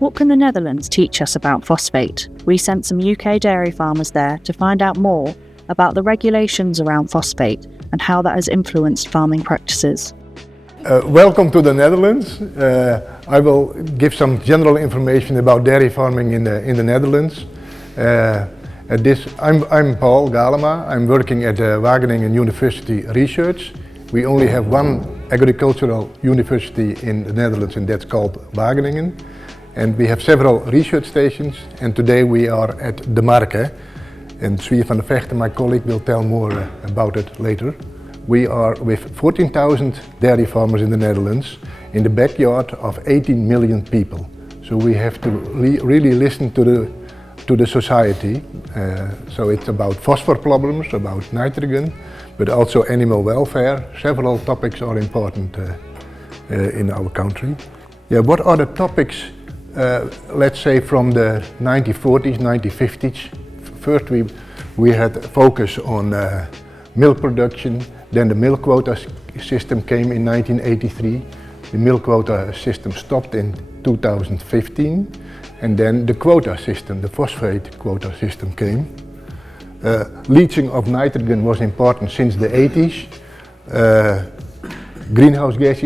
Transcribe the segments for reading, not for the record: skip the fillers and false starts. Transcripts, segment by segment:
What can the Netherlands teach us about phosphate? We sent some UK dairy farmers there to find out more about the regulations around phosphate and how that has influenced farming practices. Welcome to the Netherlands. I will give some general information about dairy farming in the Netherlands. I'm Paul Galema. I'm working at Wageningen University Research. We only have one agricultural university in the Netherlands, and that's called Wageningen. And we have several research stations, and today we are at De Marke. And Zwier van der Vechten, my colleague, will tell more about it later. We are with 14,000 dairy farmers in the Netherlands in the backyard of 18 million people. So we have to really listen to the society. So it's about phosphor problems, about nitrogen, but also animal welfare. Several topics are important in our country. Yeah, what are the topics, let's say from the 1940s, 1950s? First we had focus on milk production. Then the milk quota system came in 1983. The milk quota system stopped in 2015. And then the quota system, the phosphate quota system came. Leaching of nitrogen was important since the 80s. Greenhouse gas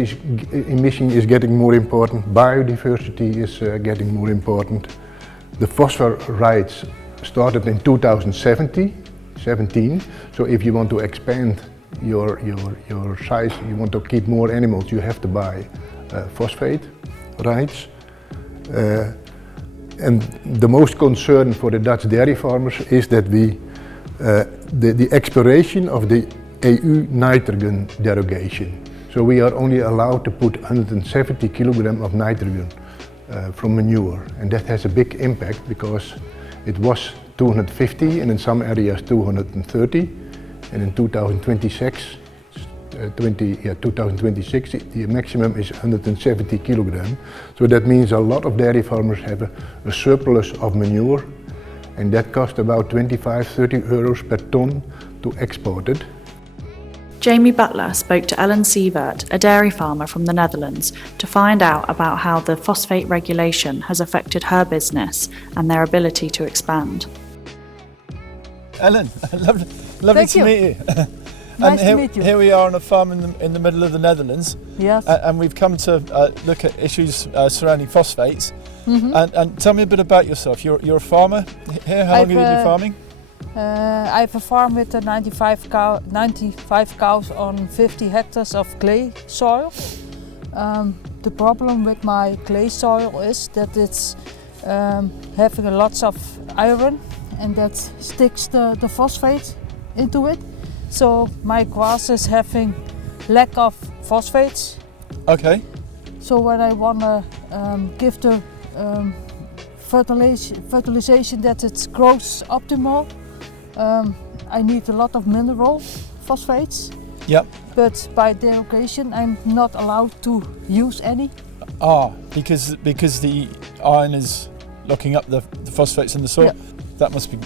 emission is getting more important. Biodiversity is getting more important. The phosphor rights started in 2017. So if you want to expand your size, you want to keep more animals, you have to buy phosphate rights. And the most concern for the Dutch dairy farmers is that the expiration of the EU nitrogen derogation. So we are only allowed to put 170 kilograms of nitrogen from manure, and that has a big impact because it was 250 and in some areas 230, and in 2026 the maximum is 170 kilograms. So that means a lot of dairy farmers have a surplus of manure, and that costs about 25-30 euros per ton to export it. Jamie Butler spoke to Ellen Sievert, a dairy farmer from the Netherlands, to find out about how the phosphate regulation has affected her business and their ability to expand. Ellen, lovely to meet you. Nice to meet you. Here we are on a farm in the middle of the Netherlands. Yes. And we've come to look at issues surrounding phosphates. Mm-hmm. And tell me a bit about yourself. You're a farmer here. How long have you been farming? I have a farm with 95 cows on 50 hectares of clay soil. The problem with my clay soil is that it's having lots of iron, and that sticks the phosphate into it. So my grass is having lack of phosphates. Okay. So when I want to give the fertilisation that it grows optimal, I need a lot of mineral phosphates. Yep. But by derogation I'm not allowed to use any. Because the iron is locking up the phosphates in the soil. Yeah. That must be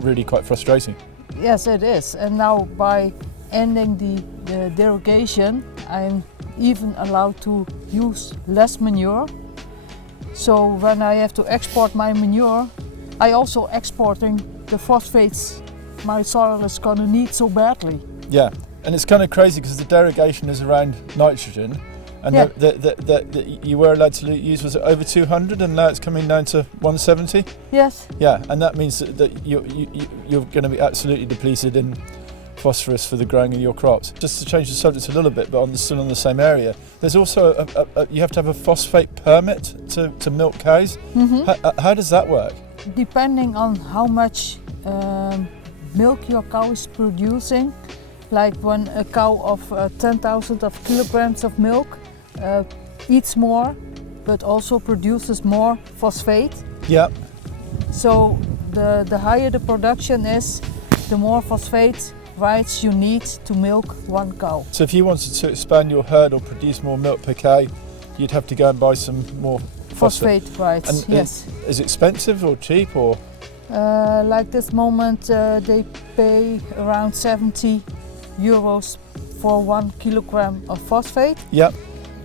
really quite frustrating. Yes, it is. And now by ending the derogation, I'm even allowed to use less manure. So when I have to export my manure, I also exporting the phosphates my soil is going to need so badly. Yeah, and it's kind of crazy because the derogation is around nitrogen, and yeah. You were allowed to use, was it over 200, and now it's coming down to 170? Yes. Yeah, and that means that you're going to be absolutely depleted in phosphorus for the growing of your crops. Just to change the subject a little bit, but still on the same area, there's also you have to have a phosphate permit to milk cows. Mm-hmm. How does that work? Depending on how much milk your cow is producing, like when a cow of 10,000 kilograms of milk eats more, but also produces more phosphate. Yeah. So the higher the production is, the more phosphate rights you need to milk one cow. So if you wanted to expand your herd or produce more milk per cow, you'd have to go and buy some more phosphate rights. And yes. Is it expensive or cheap or? Like this moment, they pay around 70 euros for 1 kilogram of phosphate. Yep.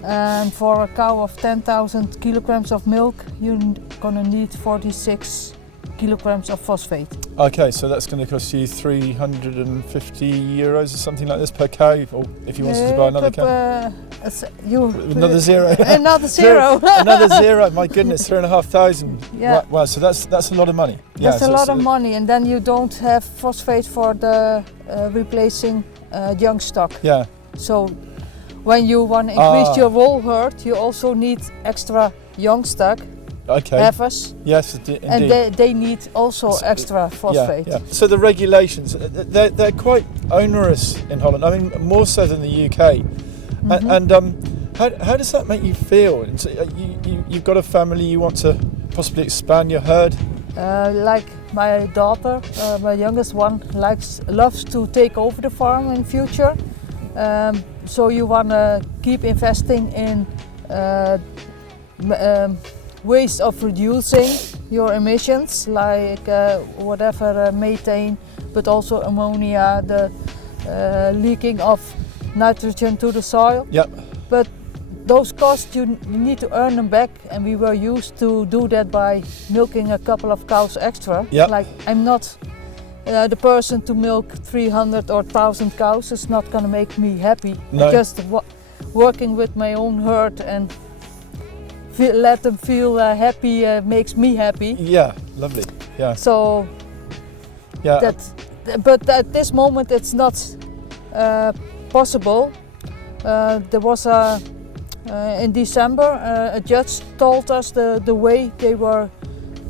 And for a cow of 10,000 kilograms of milk, you're gonna need 46 kilograms of phosphate. Okay, so that's going to cost you €350 or something like this per cow, or if you wanted to buy another cow. Another zero. Another zero. Another zero. My goodness, 3,500. Yeah. Wow, so that's a lot of money. Yeah, that's a lot of money, and then you don't have phosphate for the replacing young stock. Yeah. So when you want to increase your whole herd, you also need extra young stock. Okay. Heifers. Yes, indeed. And they need also extra phosphate. Yeah, yeah. So the regulations, they're quite onerous in Holland. I mean, more so than the UK. Mm-hmm. And how does that make you feel? And so you've got a family, you want to possibly expand your herd? Like my daughter, my youngest one, loves to take over the farm in future. So you want to keep investing in ways of reducing your emissions, like whatever methane, but also ammonia, the leaking of nitrogen to the soil. Yep. But those costs, you need to earn them back, and we were used to do that by milking a couple of cows extra. Yep. Like, I'm not the person to milk 300 or 1,000 cows. It's not going to make me happy. No. Just working with my own herd and let them feel happy makes me happy. Yeah, lovely. Yeah. So, yeah. But at this moment it's not possible. There was in December a judge told us the way they were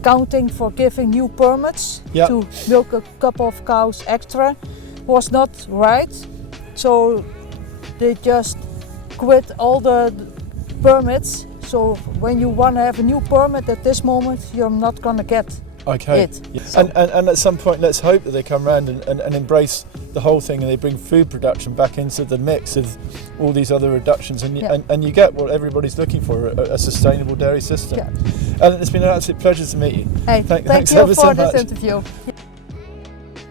counting for giving new permits to milk a couple of cows extra was not right. So they just quit all the permits. So when you want to have a new permit at this moment, you're not going to get it. Yeah. So. And at some point, let's hope that they come around and embrace the whole thing, and they bring food production back into the mix of all these other reductions, and you get what everybody's looking for, a sustainable dairy system. Yeah. And it's been an absolute pleasure to meet you. Hey, thank you for this interview.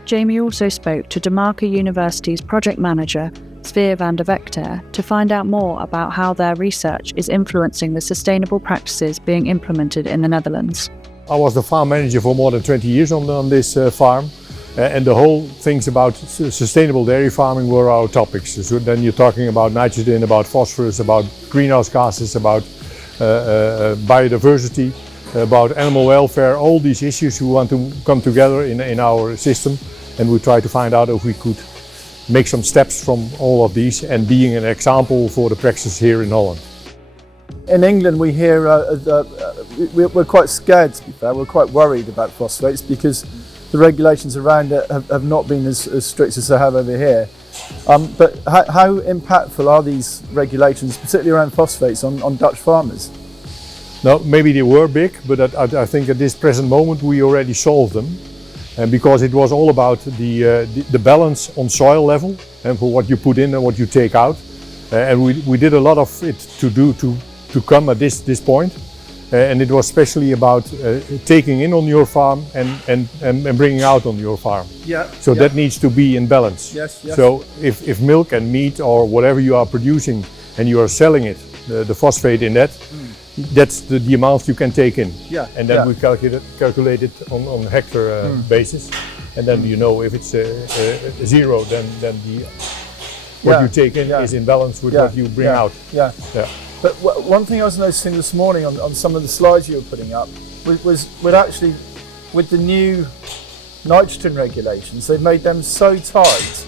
Jamie also spoke to Demarca University's project manager, Sfeer van der Vector, to find out more about how their research is influencing the sustainable practices being implemented in the Netherlands. I was the farm manager for more than 20 years on this farm, and the whole things about sustainable dairy farming were our topics. So then you're talking about nitrogen, about phosphorus, about greenhouse gases, about biodiversity, about animal welfare, all these issues we want to come together in our system, and we try to find out if we could make some steps from all of these and being an example for the practice here in Holland. In England we hear, we're quite scared, to be fair, we're quite worried about phosphates because the regulations around it have not been as strict as they have over here. But how impactful are these regulations, particularly around phosphates, on Dutch farmers? No, maybe they were big, but I think at this present moment we already solved them. And because it was all about the balance on soil level and for what you put in and what you take out. And we did a lot of it to come at this point. And it was especially about taking in on your farm and bringing out on your farm. Yeah. So that needs to be in balance. Yes, yes. So if milk and meat or whatever you are producing and you are selling it, the phosphate in that, that's the amount you can take in. Yeah. And then we calculate it on hectare basis. And then you know if it's zero, then what you take in is in balance with what you bring out. Yeah. But one thing I was noticing this morning on some of the slides you were putting up was with the new nitrogen regulations, they've made them so tight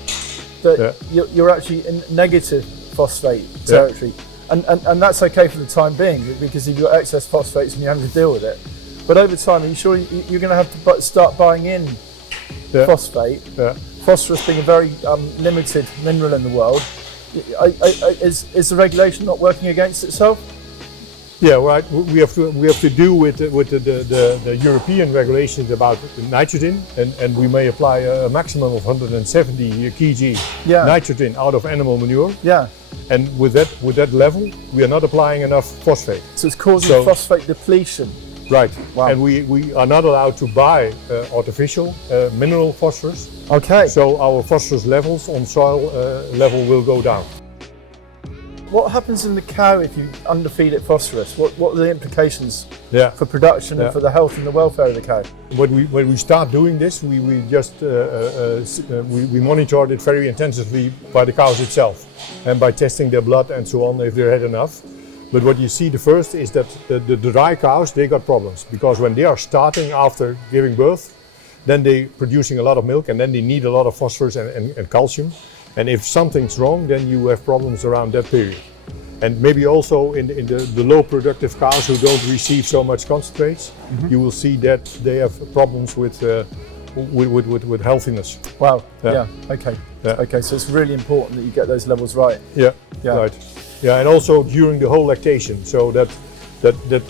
that you're actually in negative phosphate territory. And that's okay for the time being because you've got excess phosphates and you have to deal with it. But over time, are you sure you're going to have to start buying in phosphate? Phosphorus being a very limited mineral in the world. Is the regulation not working against itself? Yeah, right. We have to do with the European regulations about nitrogen, and we may apply a maximum of 170 kg nitrogen out of animal manure. Yeah. And with that level, we are not applying enough phosphate. So it's causing phosphate depletion. Right. Wow. And we are not allowed to buy artificial mineral phosphorus. Okay. So our phosphorus levels on soil level will go down. What happens in the cow if you underfeed it phosphorus? What are the implications Yeah. for production Yeah. and for the health and the welfare of the cow? When we start doing this, we just we monitored it very intensively by the cows itself, and by testing their blood and so on if they had enough. But what you see the first is that the dry cows, they got problems, because when they are starting after giving birth, then they producing a lot of milk, and then they need a lot of phosphorus and calcium. And if something's wrong, then you have problems around that period. And maybe also in the low productive cows who don't receive so much concentrates, you will see that they have problems with healthiness. Wow. Yeah. Yeah. Okay. Yeah. Okay. So it's really important that you get those levels right. Yeah. Yeah. Right. Yeah, and also during the whole lactation, so that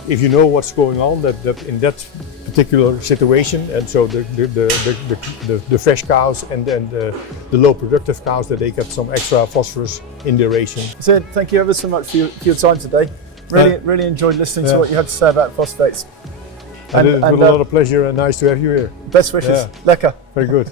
if you know what's going on, that in that particular situation, and so the fresh cows and then the low productive cows, that they get some extra phosphorus in their ration. So thank you ever so much for your time today. Really enjoyed listening to what you had to say about phosphates. And it was a lot of pleasure and nice to have you here. Best wishes. Yeah. Lekker. Very good.